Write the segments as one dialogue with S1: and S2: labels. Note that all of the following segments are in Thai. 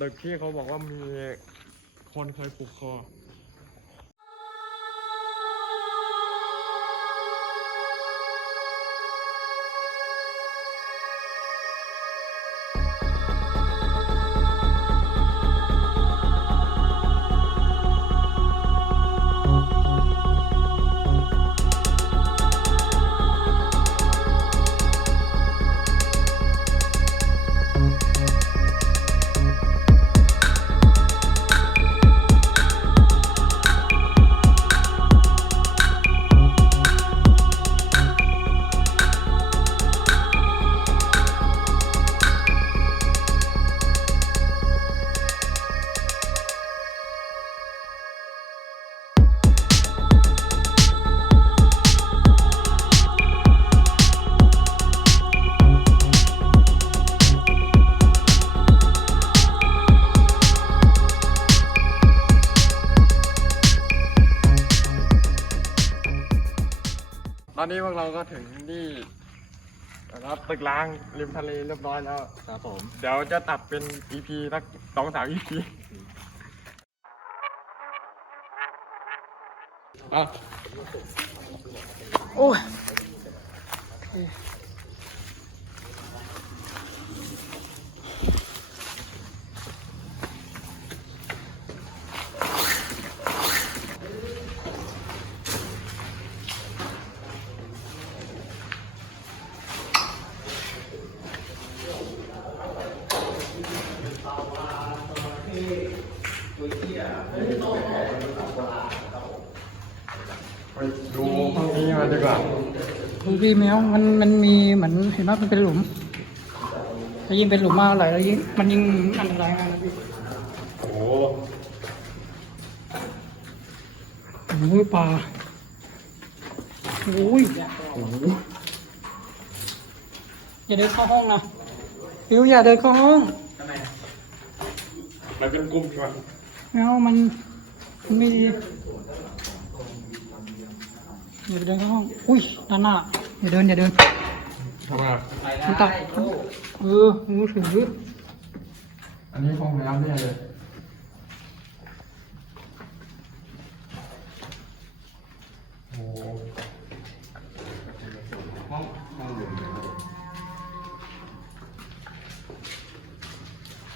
S1: ตึกพี่เขาบอกว่ามีคนเคยปลูกคอ ตอนนี้พวกเราก็ถึงที่นะครับตึกล้างริมทะเลเรียบร้อยแล้ว
S2: ครับผม
S1: เดี๋ยวจะตัดเป็น EP สักสองสาม EP อะ
S3: โอ้ย
S1: ไปดูห้องนี้มาดีกว่า
S3: ดูพี่แมวมันมันมีเหมือนเห็นว่ามันเป็นหลุมถ้ายิ่งเป็นหลุมมากเท่าไหร่แล้วยิ่งมันยิ่งอันตรายมากนะพี่
S1: โอ้
S3: โอ้ยปลาโอ้ยอย่าเดินเข้าห้องนะฟิวอย่าเดินเข้าห้อง
S1: มันเป็นกลุ่มใช่ไหม
S3: แมวมันมันไม่ดีอย่าไปเดินเข้าห้อง อุ้ยด้านหน้า อย่าเดินอย่าเดิน
S1: ทำไม
S3: มันตัดเออมือถือ
S1: อันนี้ห้องน้ำเนี่ยเลยโอ้
S2: ห้องห้องหนึ่ง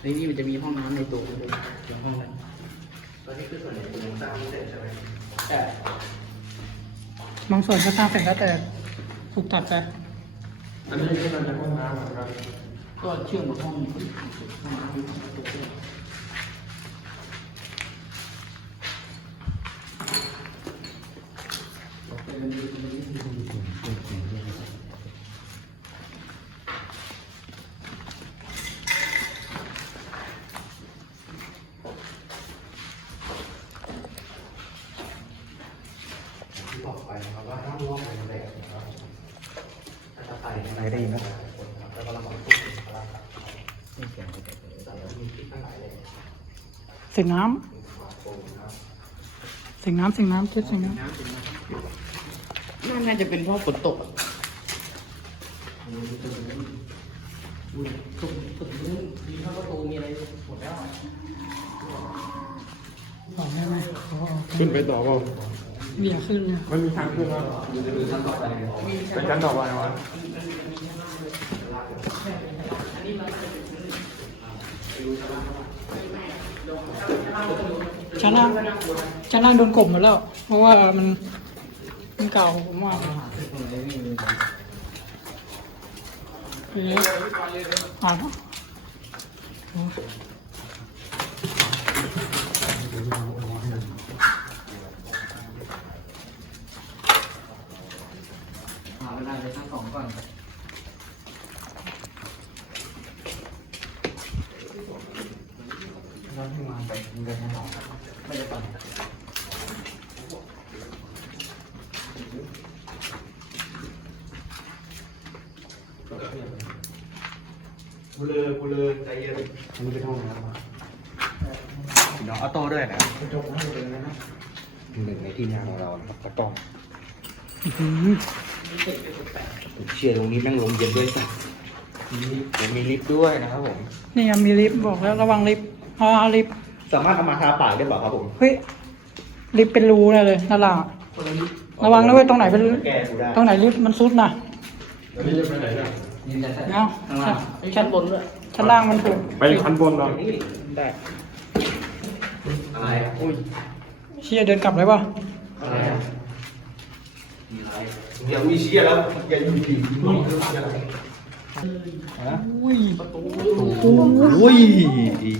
S2: ในนี่มันจะมีห้องน้ำในตัวด้วยเดี๋ยวห้องนั้น ตอนนี้คือส่วนใหญ่เป็นสร้างเสร็จใช่ไหมใช่
S3: บางส่วนก็สร้างเสร็จแล้วแต่ถูกตัดไป
S1: อันนี้ก็เป็นห้องน้ำเหมือนกัน
S2: ก็เชื่อมกับห้องห้องน้ำที่ตัวเชื่อม ที่บอกไปนะครับว่าห้ามล่วงไปแรงนะครับถ้า ไปอะไรได้ยินไหมแล้วก็เราบอกพูดถึงพลังนี่เสียงแต่มีคลิปทั้งหลายเลย
S3: เสียงน้ำเสียงน้ำเสียงน้ำเช็ดเสียงน้
S2: น้ำจริงนะน่าจะเป็นเพราะฝนตกอะอุ้ยตรงตรงนี้มีข้าวประตูมีอะไรหมดแล้วอะำ
S3: บอกได้ไหมอ๋อ
S1: ขึ้นไปต่อเปล่า
S3: เบียร์ขึ้นเลย
S1: มันมีทางขึ้นแล้วเป็นชั้นต่อไปวะ
S3: ชั้นล่างชั้นล่างโดนกบหมดแล้ว เพราะว่ามันมันเก่าผมว่าเฮ้ยอ่านเนอะ โอ้ย
S2: หาเวลาไปทั้งสองก่อนเราที่มาไปเดินทั้งสองไม่ได้ก่อน
S4: กูเลยกูเลยใจเย็น
S2: อันนี้เป็นห้องน้ำเดี๋ยวออโต้ด้วยนะจบให้เลยนะหนึ่งในทีมงานของเรานะครับตะกล้อง
S3: อื้อหือ
S2: เชียร์ตรงนี้แม่งลมเย็นด้วยสัตว์มีผมมีลิฟต์ด้วยนะครับผม
S3: นี่ยังมีลิฟต์บอกแล้วระวังลิฟต์อ่าลิฟต์
S2: สามารถเอามาทาปากได้เปล่าครับผม
S3: เฮ้ยลิฟต์เป็นรูแน่เลยด้านล่างอะระวังนะเว้ยตรงไหนเป็น
S2: แกกูได้
S3: ตรงไหนลิฟต์มันซุดนะ
S1: แล้วนี่จะไปไหนเนี่ย
S3: เนาะชั้นบนด้วยชั้นล่างมันถูก
S1: ไปชั้นบนเรา
S2: ได้อะไรอะอุ้ย
S3: เชี่ยเดินกลับเลยป่ะ
S2: อะไร อะอย่ามีเชียแล้วอย่าอยู่ดีฮะ
S3: อุ้ย
S2: อุ้ย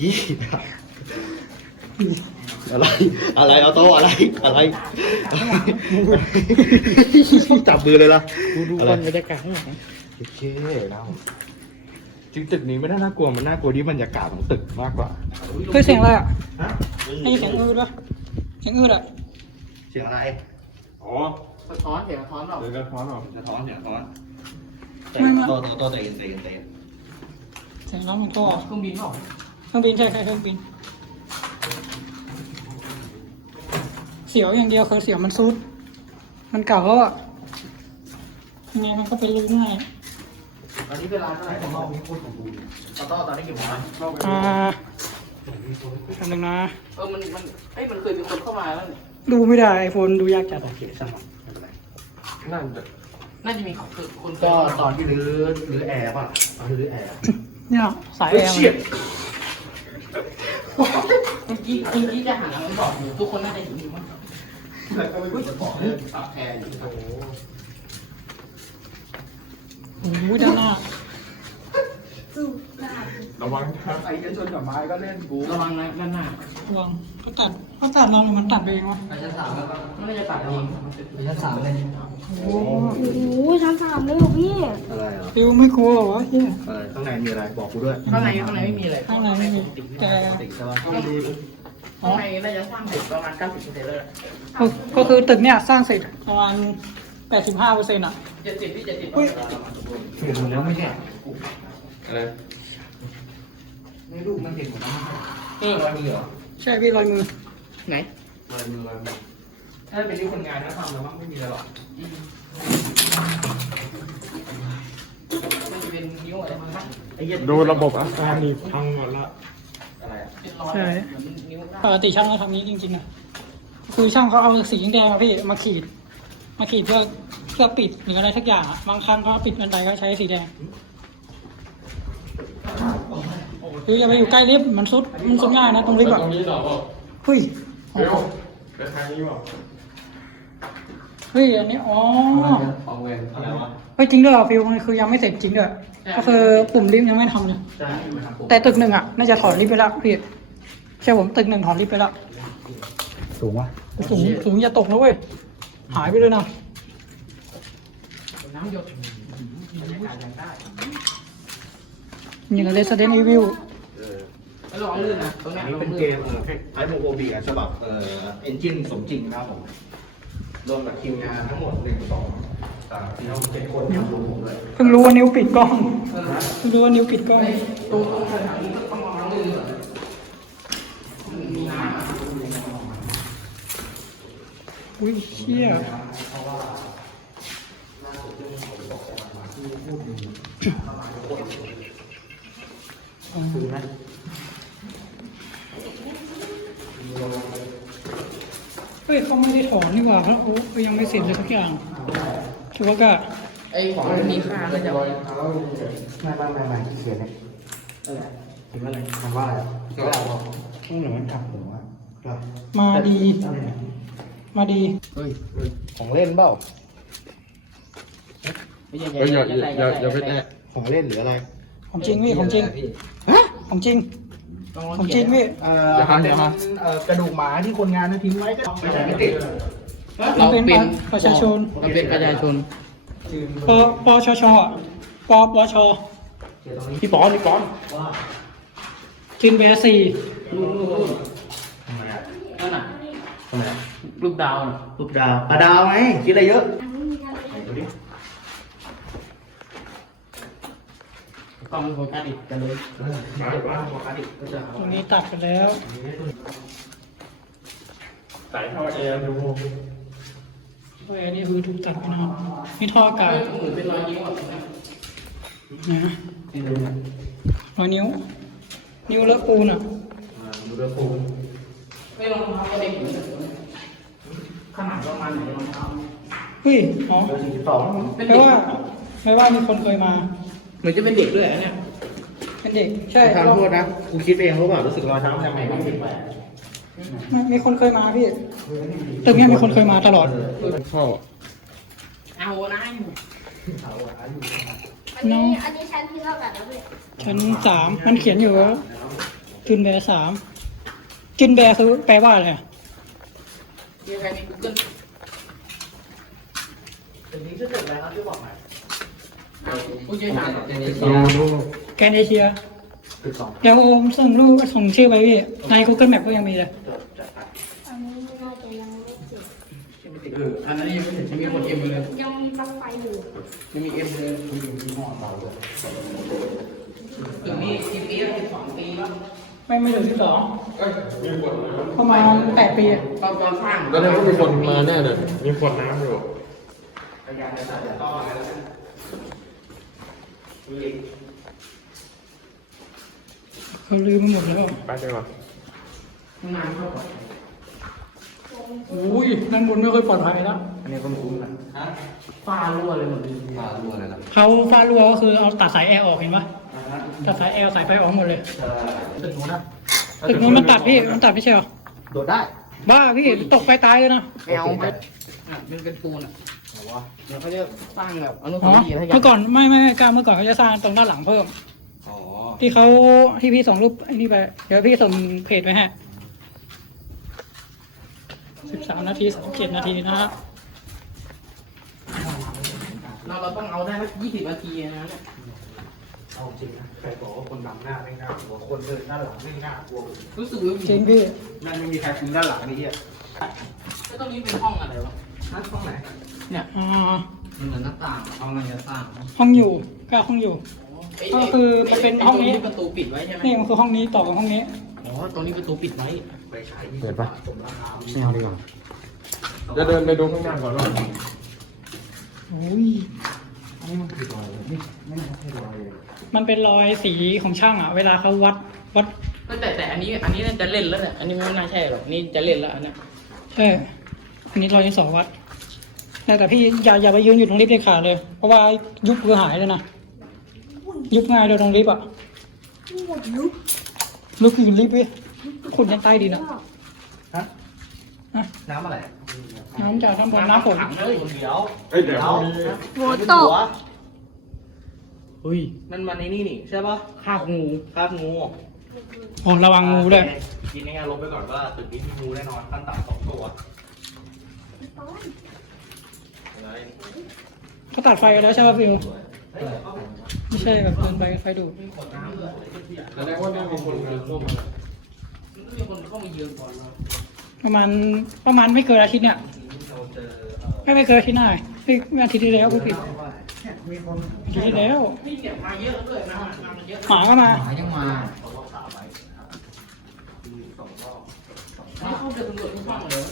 S2: อีอะไร อะไร เอาโต๊ะอะไร อะไรจับมือเลยล่ะ
S3: ดูดู
S2: อะไร
S3: บรรยากาศข้างหลัง
S2: โอเคแล้วจริงตึกนี้ไม่ได้น่ากลัว มันน่ากลัวที่บรรยากาศของตึกมากกว่า
S3: เฮ้ยเสียงอะไรอะ
S2: ฮะ
S3: ไอ้เสียงอืดป่ะเสียงอืดอะ
S2: เสียงอะไร
S1: อ๋อ
S4: สะท้อนเสียงสะท้อนหรอ
S1: เดี๋ยวก็ท้อนออก
S2: เสียงท้อนเสียงท้อน
S3: ไม่ไม่
S2: โตโตโตเตนเตนเตน
S3: เสียงน้องมันท่อ
S4: เครื่องบินหรอ
S3: เครื่องบินใช่ใช่เครื่องบิน เสียวอย่างเดียวคือเสียวมันซุด มันเก่าแล้วอะยังไงมันก็เป็นรูง่าย
S4: ตอนนี้เวลาเท่าไหร่ของเราตอนตอนนี้กี่โมงแล้ว
S3: อ่าอันหนึ่งนะ
S4: เออมันมันเอ้ยมันเคยมีคนเข้ามาแล้วนี่
S3: ดูไม่ได้ไอโฟนดูยากจัด
S2: โอเคช่างมั นไม่เป็นไร
S1: นั่นจะ
S4: น่าจะมีคนคน
S2: ก็ตอนที่รื้อรื้อแอร์ป่ะตอนที่รื้อแอร์
S3: เนี่ยสายแอร์
S2: เชี่ย
S4: เมื่อกี้เมื่อกี้จะหามันบอกอยู่ทุกคนน่าจะเห็นอยู่มั้ง
S2: อุ้ยจะบอกเลยปรับแอร์อยู่โอ้โห
S3: โอ้ยด้านหน้า
S1: ระวังนะ
S2: ไอ้ยันชนกับไม้ก็เล่นกู
S4: ระวังนะด้านหน้า
S3: ระวังเขาตัดเขาตัดเราหรือมันตัดไปเองวะ
S4: ไปชั้นสามแล้วก็ไม่น่าจะตัดเองไปชั้นสามเลย
S3: โอ้
S5: โอ้โหชั้นสามเลยเหรอพี่
S2: อะไรอะ
S3: ฟิวไม่กลัวเหรอวะเฮีย
S2: อะไรข้างในมีอะไรบอกกูด้วย
S4: ข้างในข้างในไม่มีอะไร
S3: ข้างในไม่มีแต่
S2: ติดใช่ป่ะ
S4: ข้างในน่าจะสร้างเสร็จประมาณ90%แล้ว
S3: ก็ก็คือตึกเนี่ยสร้างเสร็จประมาณแปดสิบห้าเปอร์เซ็นต์อะ
S4: 70ที่70
S2: เห็นแล้วไม่ใช่
S1: อะไร
S2: ไม่รู้มันเห็นหมดแล้ว
S4: เออ
S2: มีเหรอ
S3: ใช่พี่รอยมือ
S4: ไหน
S2: ลายมือลายมือถ้าเป็นที่คนงานนะทำแล้วมั้งไม่มีอะไรหรอก
S4: มันจะเป็นนิ้วอะไรมั้งปะ
S2: ไอ้เหี้ย
S1: ดูระบบอาคารนี่พังหมดละ
S2: อะไรอะ
S4: เป็นรอยเหมือนนิ้ว
S3: ปกติช่างเขาทำนี้จริงๆนะคือช่างเขาเอาสีแดงๆอะพี่มาขีด มาขีดเพื่อเพื่อปิดหรืออะไรสักอย่างอะบางครั้งเขาปิดบันไดก็ใช้สีแดง คืออย่าไปอยู่ใกล้ลิฟต์มันซุดมันซุดง่ายนะตรงลิฟต์
S1: ต
S3: อะ
S1: รงนี้เหรอบอก
S3: เฮ้ย
S1: เร็วไปทางนี้บอก
S3: เฮ้ยอันนี้อ๋อ
S1: เอาเวร
S2: อะไรวะ
S3: เฮ้ยจริงด้วยเหรอฟิวมันคือยังไม่เสร็จจริงด้วยก็คือปุ่มลิฟต์ยังไม่ทำเลย
S2: ใช่มาทำผม
S3: แต่ตึกหนึ่งอะน่าจะถอดลิฟต์ไปแล้วพี่ใช่ผมตึกหนึ่งถอดลิฟต์ไปแล้ว
S2: สูงวะ
S3: สูงสูงอย่าตกนะเว้ยหายไปเลยนะ
S4: น้ำหยด
S3: อย่างกับ Resident Evil
S4: แล้วลองลื่นนะตรง
S2: อั
S4: นี้
S2: นนี้เป็นเกมเออคล้ายโมโกบีอะฉบับเอ่อเอนจินสมจริงนะครับผมรวมกับทีมงานทั้งหมดหนึ่งสองสามสี่ห้าหกเจ็ดคนรวมผมเลย
S3: เพิ่งรู้ว่านิ้วปิดกล้องเพิ่งรู้ว่านิ้วปิดกล้อง
S4: ตรงตรงสถานีก็ต้องลองลื่นมีน้ำ
S3: อุ้ยเชี่ย เฮ้ยเขาไม่ได้ถอนนี่หว่าเขาเขายังไม่เสร็จเลยสักอย่างถือว่าก็
S4: ไอ้ของมันมีค่าก็จะ
S2: ไม่ไม่ไม่ไม่เสียเนี่ยถึงอะไรคำว่าอะไรก็อะไรวะต้องหนูมันทำผมว่าก็
S3: มาดี
S2: อะไรเนี่ย
S3: มาดี
S2: เฮ้ยของเล่นเปล่า
S4: ไม่ใช่
S1: เฮ้ยอย่าอย่าอย่าอย่าไปแตะ
S2: ของเล่นหรืออะไร
S3: ของจริงพี่ของจริง ของจริง
S4: ต้องลอง
S3: ของจริงพี่
S2: เอ่อเป็นเอ่อกระดูกหมาที่คนงานนั้นทิ้งไว้ก็ไม่ใช่ไม่ติด
S3: มันเป็นประชาชน
S4: เราเป็นประชาชน
S3: ปปชชอะปปช
S2: พี่ป้อนพี่ป้อน
S3: กินแบร์สี่
S4: ลูกลูกลูก
S2: ทำไมอะ
S4: นั่นน่ะ
S2: ทำไมอะ
S4: ลูกดาวน่ะ
S2: ลูกดาวอะดาวไงคิดอะไรเยอะไหนดูดิ
S4: ต้องโฟกัสอีกกันเลย
S1: มาอีกว่า
S2: ปกติก็จะ
S3: ตรงนี้ตัดกันแล้ว
S1: ใส่ท่อแอร์ดู
S3: เฮ้ยอันนี้คือถูกตัดไปนะครับนี่ท่ออากาศ
S4: เหมือนเป็นรอยยิ้มอะ
S3: นะรอยนิ้ว นิ้วเลอะปูนอะ
S2: อ่าดูเรื่องปูน
S4: ไม่รองเท้าก็เด็กอยู่เนี่ยขนาดประมาณไหนรองเท้า
S3: เฮ้ยอ๋อ
S2: เบอร์สี่สิบสอง
S4: เป็น
S3: แปล
S4: เด็ก
S3: ว่าแปลว่ามีคนเคยมา
S4: เหมือนจะเป็นเด็กด้วยอันเนี่ย
S3: เป็นเด็กใช่
S2: ทานโทษนะกูคิดเองรู้เปล่ารู้สึกรอยเท้ามันทำไมมันผิดแปลก
S3: มีคนเคยมาพี่ตึกเนี้ยมีคนเคยมาตลอด
S1: เข้า
S4: เอานะ
S5: อันนี้อันนี้ชั้นที่เท่ากันนะพี่
S3: ชั้นสามมันเขียนอยู่ว่าจุนแบร์สามจุนแบร์คือแปลว่าอะไรอะ
S4: มีใครมีกูเกิล
S2: ตึกนี้ชื่อตึกอะไรครับช่วยบอกหน่อย
S4: ผู้เชี่ยวชาญ
S3: แกนเอเชีย
S2: ตึกสอง
S3: เดี๋ยวโอมส่งรูปส่งชื่อไปพี่ใน Google Map ก็ยังมีเลย
S2: จดจัดไป
S5: อันนี้น่าจะยังไม่เสร็จ
S4: เอออันนั้นยังไม่เห็นจะมีคนเอ็มเลย
S5: ยังมีปลั๊กไฟอยู่
S4: ยังมีเอ็มเลย
S2: มีมีห้องเราด้วย
S4: ถึงนี้กี่ปีแล้วสิบสองปีแล้ว
S3: ไม่ไม่ถึงที่สองประมาณแปดปีอะ
S4: ตอนตอนสร้าง
S1: แล้วเนี่ยก็มีคนมาแน่เลยมีขวดน้ำอยู่
S2: พยายามจะใส่แต่ต้องอะไรแล้วกันมีอีก
S3: เขาลืมไปหมดแล้ว
S1: ไปดีกว่า
S4: ห้องน้ำเข้าก่อน
S3: อุ้ยด้านบนไม่ค่อยปลอดภัยแล้ว
S2: อันนี้คุ้นๆนะ
S4: ฟ้ารั่วเลยหมดเลย
S2: มารั่วเลยล่ะ
S3: เขาฟ้ารั่วก็คือเอาตัดสายแอร์ออกเห็นปะตัดสายแอร์สายไฟออกหมดเลย
S2: ตึกนู้นนะ
S3: ตึกนู้นมันตัดพี่มันตัดไม่ใช่เหรอ
S2: โดดได้
S3: บ้าพี่ตกไปตายเลยนะ
S4: ไม่เอาไปอะมันเป็นปูนอะ เดี๋ยวเขาจะสร้างแบบอนุสา
S3: อ๋อ
S4: วรีย์อะไรอย่าง
S3: เมื่อก่อนไม่ไม่ไม่กล้าเมื่อก่อนเขาจะสร้างตรงด้านหลังเพิ่ม
S2: อ๋อ
S3: ที่เขาที่พี่ส่งรูปไอ้นี่ไป เดี๋ยวพี่ส่งเพจไปให้สิบสามนาทีสามเจ็ดนาทีนะฮะ
S4: เราเราต้องเอาได้สักยี่สิบนาทีนะเนี่ย
S2: เอาจริงนะใครบอกว่าคนดำหน้าไม่น่ากลัวคนเดินด้านหลังไม่น่ากลัว
S4: รู้สึกว่า
S3: จริงพี่
S2: นั่นไม่มีใครคุมด้านหลังนี่เฮีย
S4: แล้วตรงนี้เป็นห้องอะไรวะ
S2: นั่นห้องไหน
S4: เนี่ย
S3: อ่า
S4: มันเหมือนหน้าต่างห้องอะไรจะสร้าง
S3: ห้องอยู่ก็ห้องอยู่ ก็คือมันเป็นห้องนี้
S4: ประตูปิดไว้ใช่ไหม
S3: นี่มันคือห้องนี้ต่อกับห้องนี้
S4: อ๋อตรงนี้ประตูปิดไว้
S2: ไปใช้
S1: เห็นปะ
S2: สมราคา
S1: ไม่เอาดีกว่าจะเดินไปดูข้างหน้าก่อนว่า
S3: โอ้ย
S2: นี่มันคือรอยเลยนี่ไม่ใช่รอยเลย
S3: มันเป็นรอยสีของช่างอะ เวลาเขาวัดวัด
S4: แต่แต่อันนี้ อันนี้น่าจะเล่นแล้วเนี่ยอันนี้ไม่น่าใช่หรอกนี่จะเล่นแล้วอันเนี้ย
S3: ใช่อันนี้รอยที่สองวัด แต่แต่พี่อย่าอย่าไปยืนอยู่ตรงลิฟต์เลยขาดเลย เพราะว่ายุบคือหายเลยนะ ยุบง่ายเลยตรงลิฟต์อะ
S5: หมดลุก
S3: ลุกอยู่ลิฟต์เว้ยขุดยันใต้ดินอะ
S2: ฮะ
S3: อะ
S2: น้ำอะไร
S3: น้ำจากน้ำบนน้ำฝน
S4: ขังเลย
S2: เดี๋ยว
S1: เอ้ยเดี๋ยวมี
S5: โหตก
S4: เฮ้ยมันมันในนี่นี่ใช่ปะคาบงู
S2: คาบงู
S3: โอ้ระวังงูด้วย
S2: กินง่ายๆลบไปก่อนว่าตึกนี้มีงูแน่นอนขั้นต่ำสองตัว
S3: เขาตัดไฟกันแล้วใช่ป่ะฟิวไม่ใช่แบบเดินไปไฟดูด
S1: แสดงว่าเนี่มีคนมาร่วมมา
S4: มีคนเข้ามายืนก่อนเรา
S3: ประมาณประมาณไม่เกินอาทิตย์เนี่ย ไม่ไม่เกินอาทิตย์หน้าเฮ้ยไม่อาทิตย์ที่แล้วกูผิดอาทิตย์ที่แล้วหมาก็มา
S4: หมายังมาเข้าเดินตำรวจทุกห้องเลย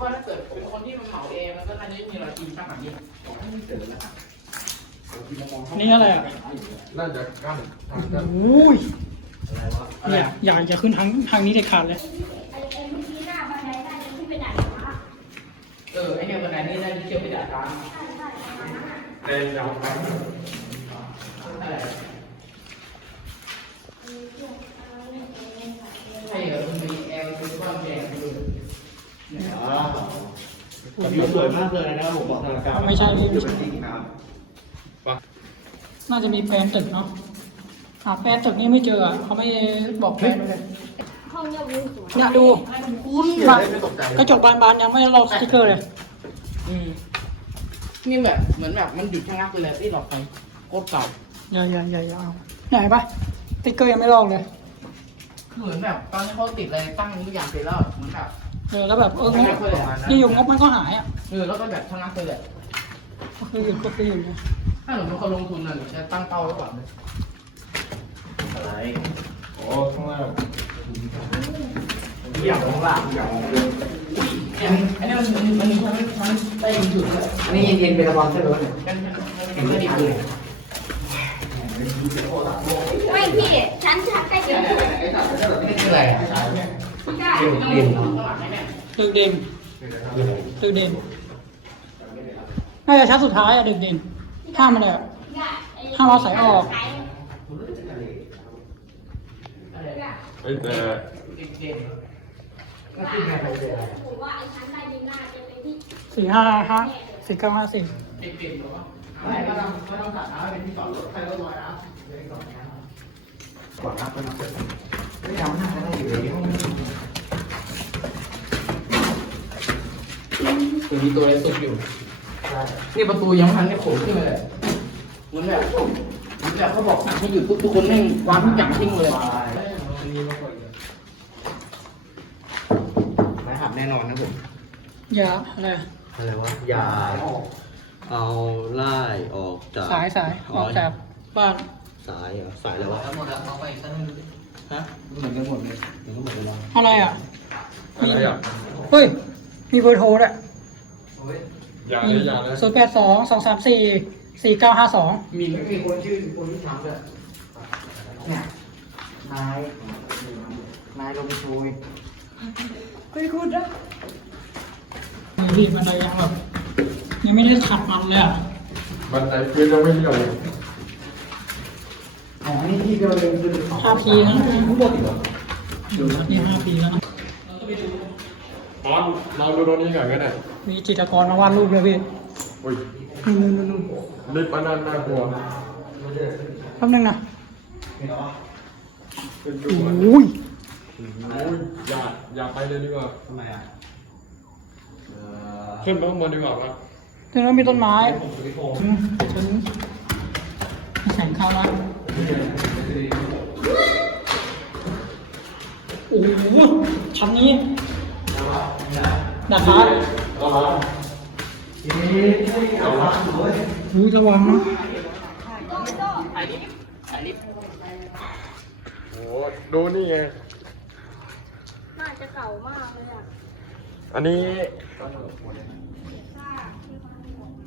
S4: ว่าถ้าเกิดเป็นคนที่มันเหมาเองมันก็น่าจะไม่มีรอยตีนข้างหลังนี่
S3: นี่อะไรอะ
S1: น่าจะกั้นทางกั้น
S3: โอ้ย
S2: อะไรวะ
S3: อย่าอย่าอย่าขึ้นทางทางนี้เด็ดขาดเลย
S5: ไอ้ไอ้เมื่อกี้หน้าบันไดได้ที่เป็นไหนวะ
S4: เออไอเนี่ยบันไดนี่น่าจะเชื่อมไปด่าฟ้า
S1: เดินยาวไป
S4: อะไรใช่เหรอมันมีแอลคือว่าแดงเลย
S2: แต่วิวสวยมากเลยนะครับผมบอกทางการ
S3: ไม่ใช่พี่ไม่ใช่
S2: จริงครับ
S3: น่าจะมีแปลนตึกเนาะหาแปลนตึกนี่ไม่เจออะเขาไม่บอกแปลนไว้เลย
S5: ห้องเงียบวิวสวย
S3: เนี่ยดู
S2: คุณ
S3: มาก
S2: ไม่ตกใจ
S3: กระจกบานๆยังไม่ได้ลอกสติ๊กเกอร์เลย
S4: อืมนี่แบบเหมือนแบบมันหยุดชะงักไปเลยที่หลอกไปโคตรเก่า
S3: อย่าอย่าอย่าอย่าเอาไหนปะสติ๊กเกอร์ยังไม่ลอกเลย
S4: คือเหมือนแบบตอนที่เขาติดอะไรตั้งทุกอย่างเสร็จแล้วเหมือนแบบ
S3: เออแล้วแบบเออ
S4: ชะงักไปเลยอะ
S3: นี่อยู่งบมันก็หายอะ
S4: เออแล้วก็แบบชะงักไปเลย
S3: ก็คืออยู่ก็คืออยู่นะ
S4: ถ้าหนูเป็นคนลงทุนน่ะหนูจะตั้งเป้าไว้ก่อนเลย
S2: อะไร
S1: โอ้ข้างล่าง
S2: อยากลงล่างอยากลง
S4: เนี่ยอันนี้มันมันมันมันมันได้หยุดแล้ว
S2: อันนี้เย็นๆเป็นระบอลใช่ไหมเนี่ย
S4: กันมันก็ดีเลย
S5: ไม่พี่ชั้นชั้นใกล้จะพูด
S2: อะไรอะ เรื่องเรียนเนาะ
S3: ตึกเด่นตึกเด่นน่าจะชั้นสุดท้ายอะตึกเด่นห้ามมันเลยอะห้ามเอาสายออก
S1: เอ้ยแต่
S2: ก็คือไงไปเจออะไร
S5: ผมว่าไอ้ชั้นใต้ดินน่าจะเป็นที่
S3: สี่ห้าห้าสี่เก้าห้าสี่
S2: ไม่ก็ต้องก็ต้องตัดน้ำเป็นที่จอดรถใครก็ลอยน้ำกดน้ำไปน้ำไม่ทำหน้าก็ได้อยู่ในห้อง
S4: คือมีตัวอะไรสุดอยู่ นี่ประตูยังไม่ทันได้โผล่ขึ้นมาเลยเหมือนแบบเหมือนแบบเขาบอกสั่งให้หยุดปุ๊บทุกคนแม่งวางทุกอย่างทิ้งเลย
S2: ไม้หับแน่นอนนะผม
S3: อย่าอะไร
S2: อะไรวะอย่าเอาไล่ออกจาก
S3: สายสายออกจากบ้าน
S2: สายเหรอสายอะไรวะ
S4: หมดแล้วเอาไปตั้ง
S2: ฮะ
S4: เหมือนกันหมดเลย
S2: มันก็หมดเวลา
S3: อะไรอะ
S1: อะไรอะ
S3: เฮ้ย มีเบอร์โทรด้วย
S1: อย่าเลยอย่าเลย
S3: ศูนย์แปดสองสองสามสี่สี่เก้าห้าสอง
S2: มีมีคนชื่อคนที่ทำด้วยเนี่ยนายนายลงไปช่วย
S3: พี่มันอะไรยังแบบยังไม่ได้ขัดมันเลยอะ
S1: บันไดพื้นยังไม่เลี่ยวเลย
S2: อ๋อนี่ที่เราเรียนคือ
S3: ห้าพีนะอยู่วัดนี่ห้าปีแล้วนะ
S1: บอลเราดูตรงนี้ก่อนก็ได้
S3: มีจิตรกรมาวาดรูปเลยพี่
S1: อุ้ย
S3: นู่นนู่นนู่น
S1: ลิฟต์อันนั้นน่ากลัว
S3: แป๊บนึงนะ
S1: เป็น
S3: โดู
S1: อะ
S3: อ้ย
S1: โอ้ยอย่าอย่าไปเลยดีกว่า
S2: ทำไมอะ
S1: ขึ้นไปข้างบนดีกว่าครับ
S3: ตรงนั้นมีต้นไม้อืมฉันแสงข้าวแล้วโอ้โหชั้นนี้ ดาดฟ้า
S1: เอาละ
S3: รู้ระวังนะ
S1: โอ้ดูนี่ไง
S5: น่าจะเก่ามากเลยอะ
S1: อันนี้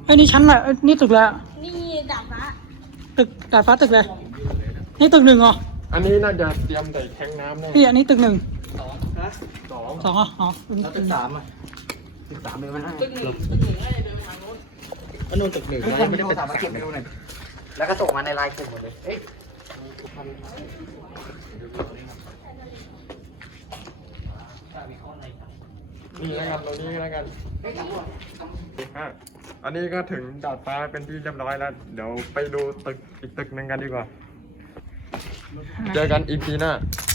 S3: ไอ้ยนี่ชั้นอะเอ้ยนี่ตึกแล้ว
S5: นี่ดาดฟ้า
S3: ตึกดาดฟ้าตึกเลยนี่ตึกหนึ่งเหรอ
S1: อันนี้น่าจะเตรียมใส่แทงน้ำแน่
S3: พี่อันนี้ตึกหนึ่ง
S2: สองฮะ
S1: สอง
S3: สองเหรออ๋อ
S2: แล้วตึกสามอะ ตึกสามเป็นมันห้า
S4: ตึกหนึ่งตึกหนึ่งน่าจะเดินไปทางโน้น
S2: ก็นู่นตึกหนึ่งไม่ได้ตึกสามมาเก็บไปดูหน่อยแล้วก็ส่งมาในไลน์กลุ่มหมดเลยเอ้ย
S1: นี่แล้วกันตรงนี้แล้วกันอะอันนี้ก็ถึงดาดฟ้าเป็นที่เรียบร้อยแล้ว เดี๋ยวไปดูตึกอีกตึกหนึ่งกันดีกว่า เจอกันอีพีหน้า
S3: ค